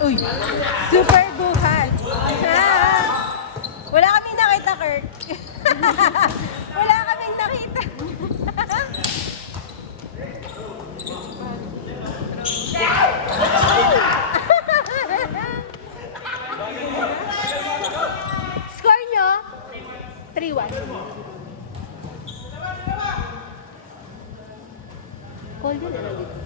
Uy! Super buhat! Wala kaming nakita, Kurt. Wala kaming nakita. Score nyo? 3-1. Call yun na dito.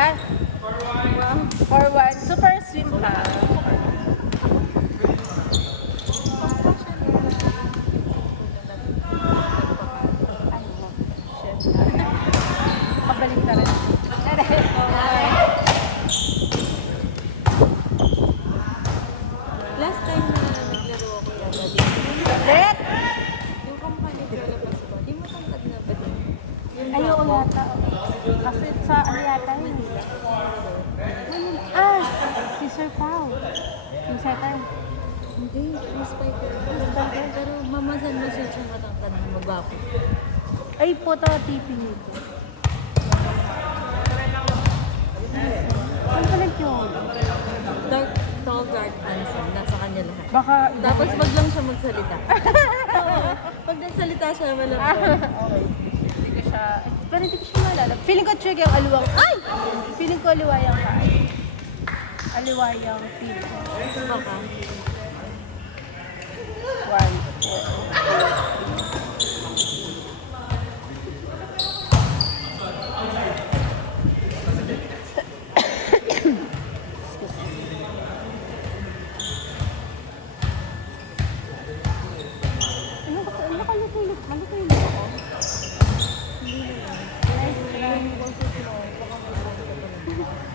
Ah, 4-1. Super swim pa. Pabalik na rin. Last time na naglaro ako yata din. Let! Yung company developers ko, di mo tangkad na ba din? Ayaw yata. Kasi sa ano yata yun. Ah! Si Sir Pao. Yung setter. Hindi, mas fighter. Pero mamasan-masan siya matangkad na mabapo. Ay, puta tiping nito. Ano pala yun? Dark, tall, dark, handsome. Nasa kanya lahat. Baka... Tapos wag lang siya magsalita. Oo. Pag nagsalita siya, wala pa. Okay. Hindi ko siya... Pero hindi ko siya maalala. Feeling ko trick yung aliwang... Ay! Feeling ko aliwayang ka. Aliwayang feel ko. Baka. 1, 4.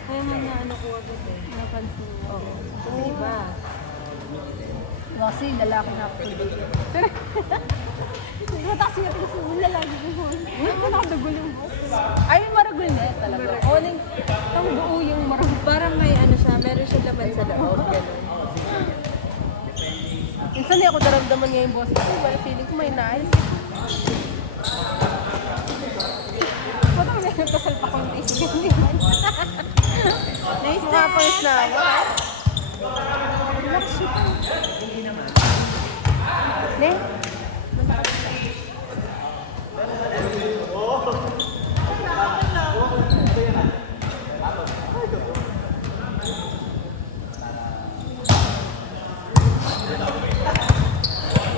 Kaya nga na ano ko agad eh. Napansin mo. Oo. Kasi iba. Kasi lalaki na ako. Mataksi nga kasi muna lagi ko. Ano nakadagol yung boss? Ay, maragol na talaga. O, ang buo yung maragol. Parang may ano siya, meron siya laman sa loob. Ganun. Minsan ako daramdaman niya yung boss ko. Well, feeling ko may naayos. Parang may nagkasal pa kong taste. Nice na pang na ako. Relax siya. Ne?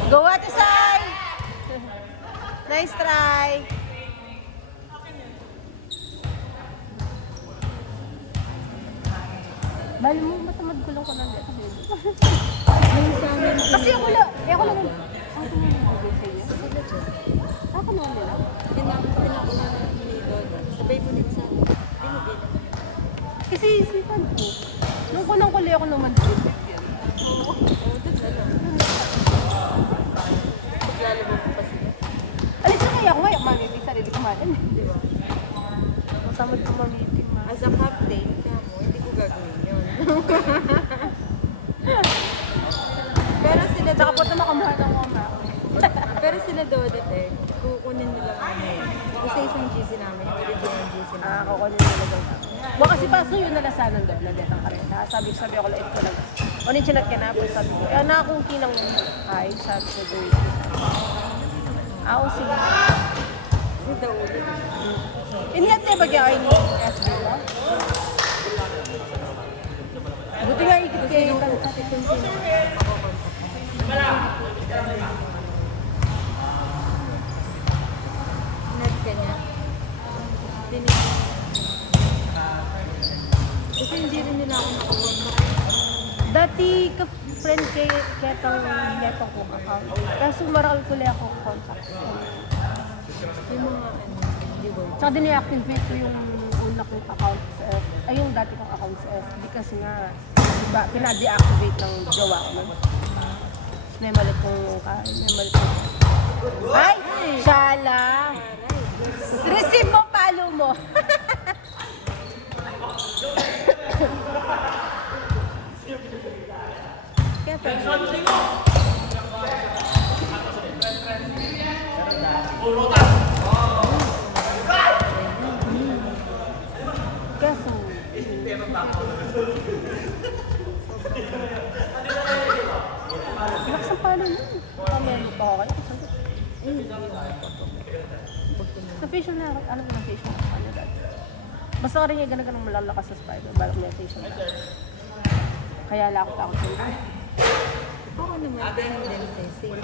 Go Ate Sai! Nice try! Bali mo, matamad ko lang ko ng dito. Kasi ako lang, ako lang. Ako lang yung bagay sa iyo. Ako lang nila. Pinako na ni Lola. Sabay mo din sa akin. Hindi mo din. Kasi isipan ko, nung kunang kuli ako naman dito. Oo, doon na lang. Paglalabog ko pa sila. Alis na kaya ako ngayon, mamimig sarili ko man. Di ba? Masamad ko mamimig man. As a captain, kaya mo, hindi ko gagawin yun. Pero sila Tsaka daw, po ito makamahal ng mama. pero sila daw dati, kukunin nila ano, kasi isang GC namin, yung original GC namin. Ako ko nila lang. Baka kasi paso yun nalasanan doon, naletang kareta. Sabi ako lang, ito lang. O chinat ka na, sabi ko, na akong kinang ay, sabi ko, doon. Ako sige. Kasi daw ulit. Iniyat niya ba kaya kayo ni SB mo? Buti nga ikit kayo yung kanta. Kung sino, makokontak. Nad ka niya. Dinig. Kasi hindi rin nila ako makukontak. Dati ka-friend kay Ketang Nepang kong account. Kaso marami ko lang akong contact. Yung mga hindi work. Tsaka din-activate ko yung una kong account sa FB. Ay, yung dati kong account sa FB kasi nga, diba, pina-deactivate ng jowa ko. May malit kong may malit kong... Ay! Shala! Receive mo pa Palo mo. Kaya pwede. Kaso, lakas ang palo mo. Pamelo pa ako. Sa facial na, alam mo na facial na ano dati. Basta ka rin yung ganang malalakas sa spider, balang may facial na. Kaya lakot ako sa iba. Ako naman, ganun din sa'yo.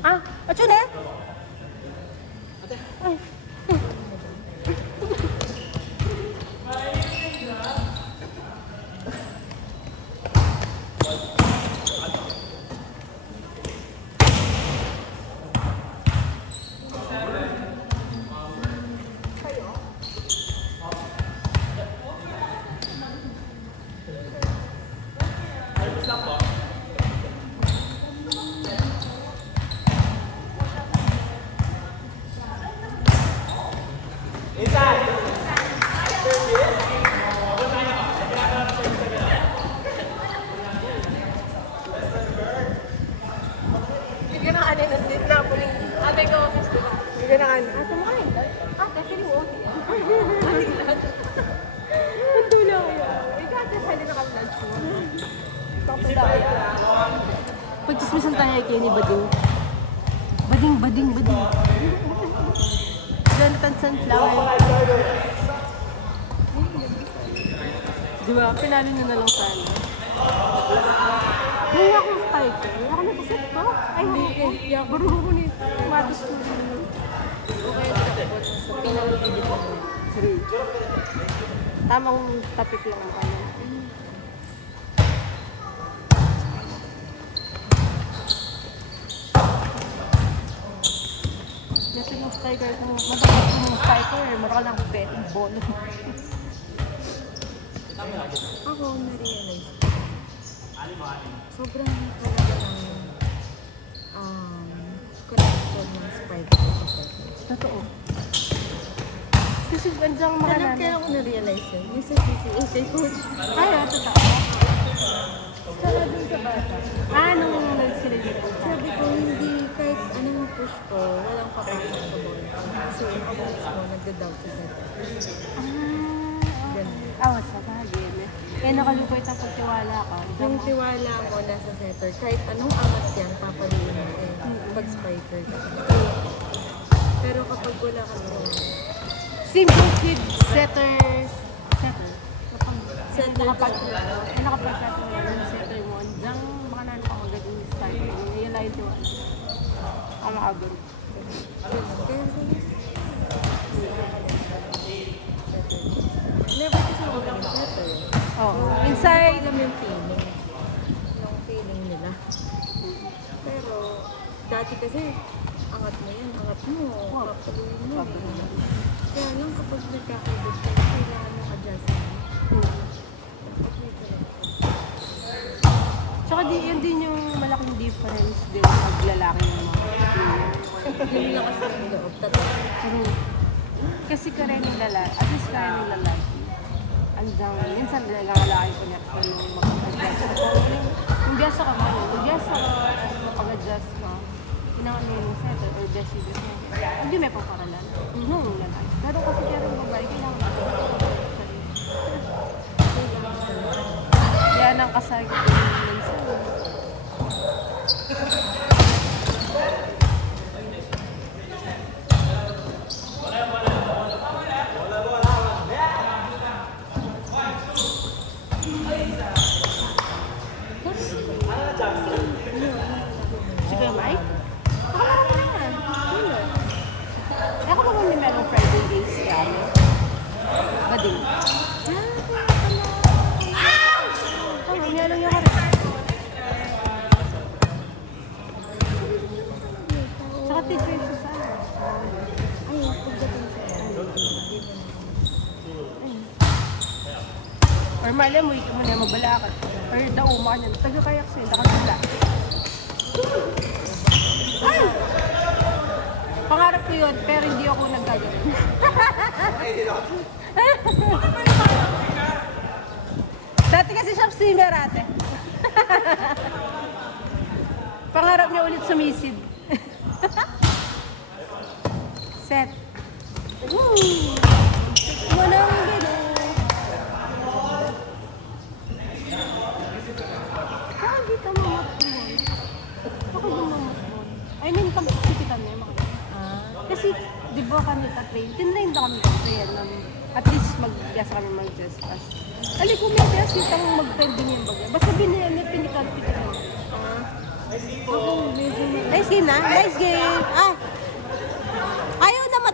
Ah, at yun eh! Ay. Bigyan ng ano ng date na po rin. Ate ko, bigyan ng ano. Ate mo kayo. Ate, feeling mo okay. Nandula ko yun. Ikaw ate, pwede na ka-lunch mo. Tapos dahil. Pagchismisan tayo kay ni Bading. Bading. Jonathan Sunflower. Di ba? Pinalo nyo na lang sana. Naiya akong spike. Ako nag-set ko. Ay, hindi. Baruho ko nito. Matos ko. Okay, tapos sa pinag-edit mo. Tamang topic lang ang kanya. Kasi yung spiker, kung mabakit yung spiker, mura ka lang betting ball. Ako, na-realize ko. Sobrang talaga ng connection ng spike sa spike. Totoo. Kasi gandyang mga Alam kaya ako na-realize yun. Yung sa CCA kay coach. Kaya, totoo. Kaya dun sa bata. Nung nagsilili ko. Sabi ko, hindi kahit anong push ko, walang papasok sa ball. Kasi yung coach mo, nagda-doubt sa center. Ganun. Sa bagay. Kaya nakalupit ang pagtiwala ka. Yung tiwala mo nasa setter, kahit anong angat yan, papaluin mo pag spiker ka. Pero kapag wala ka tiwala, Same goes with setter. Kapag Setter. nakapag-setter ng setter mo, diyang baka na ako agad yung spiker. I-realize mo. Ang maabang. kaya never kasi ako ng setter. Inside. Alam yung feeling. Yung feeling nila. Pero, dati kasi, angat mo yan, angat mo, papaluin mo. Kaya lang kapag nagkakaibig ka, kailangan mo adjust. Tsaka yan din yung malaking difference din pag lalaki ng mga Yun lang kasi yung loob, totoo. Pero, kasi kaya ng lalaki, at least kaya ng lalaki, andang, minsan lalaki connection yung mag-adjust. Yung biasa ka man, yung biasa ka, mapag-adjust ka, pinangan mo yung setter or best you do. Hindi may pagparalan. Yung lalaki. Pero kasi kaya rin babae, kailangan yan ang kasagit yung minsan. Sige, Mike? Ako naman yan. Ako naman may merong Friday days yan. Bading. Yan lang yung karin. Tsaka teacher sa sana. Ay, pagdating sa Or mali mo, ikaw mo na magbalakat. Or dauma niyan. Taga-kayak sa'yo, nakasala. Ay! Pangarap ko yun, pero hindi ako naggagawin. Dati kasi siya swimmer ate. Pangarap niya ulit sumisid. Set. Woo! Walang gano'n. Bakit di ka mamatulog? Bakit di mamatulog? I mean, pag-sipitan niya, kasi, di ba kami ta-train? Tinrain na kami ta-train. At least mag-gas kami mag-gas. Ali, kung may gas, yung tang mag-train din yung bagay. Basta binili na pinikal-pinikal. Ako, medyo Nice game na? Nice game! Ah,